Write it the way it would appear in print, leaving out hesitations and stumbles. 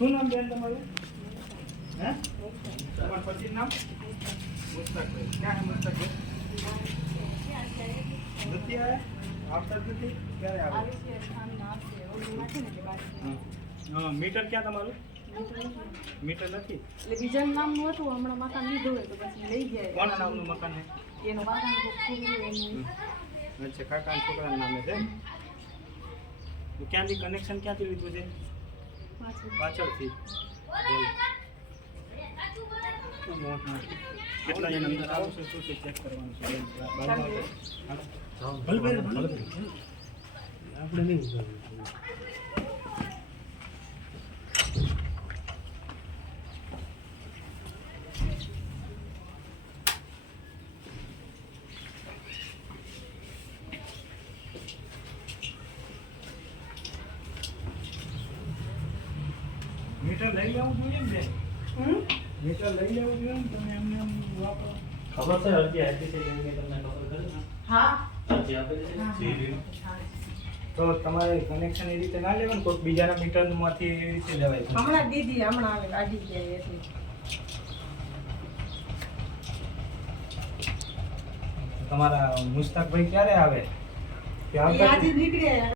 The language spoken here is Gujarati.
શું નામ બેન તમારું? હે? તમારું પતિનું નામ? મુસ્તકભાઈ. ક્યાં હે મુસ્તકભાઈ? નથી આયા? આવતા જ નથી? ક્યારે આવે? હા, મીટર ક્યાં તમારું? મીટર નથી. એટલે બીજાનું નામનું હતું, હમણાં મકાન લીધું હોય તો પછી લઈ ગયા. કોના નામનું મકાન છે? એનો કાકાનો છોકરો એનું. અચ્છા, કાકાના છોકરાના નામે છે. તો ક્યાંથી કનેક્શન ક્યાંથી લીધું છે? પાછળથી. કેટલા જણ અંદર આવશે? શું છે ચેક કરવાનું છે? આપણે નહીં મીટર લઈ લેવું જોઈએ ને? મીટર લઈ લેવું જોઈએ ને? તમે એમને એમ વાપરો. ખબર છે અરજી આપી છે જેમ કે તમને ખબર કરે ને? હા. અરજી આપેલી છે સીવી. તો તમારે કનેક્શન એ રીતે ના લેવાનું, કોઈ બીજાના મીટરમાંથી એ રીતે લેવાય છે. હમણાં દીદી હમણાં આવે ગાડી ગયા એટલે. તમારા મુસ્તાકભાઈ ક્યારે આવે? કે આજે નીકળ્યા.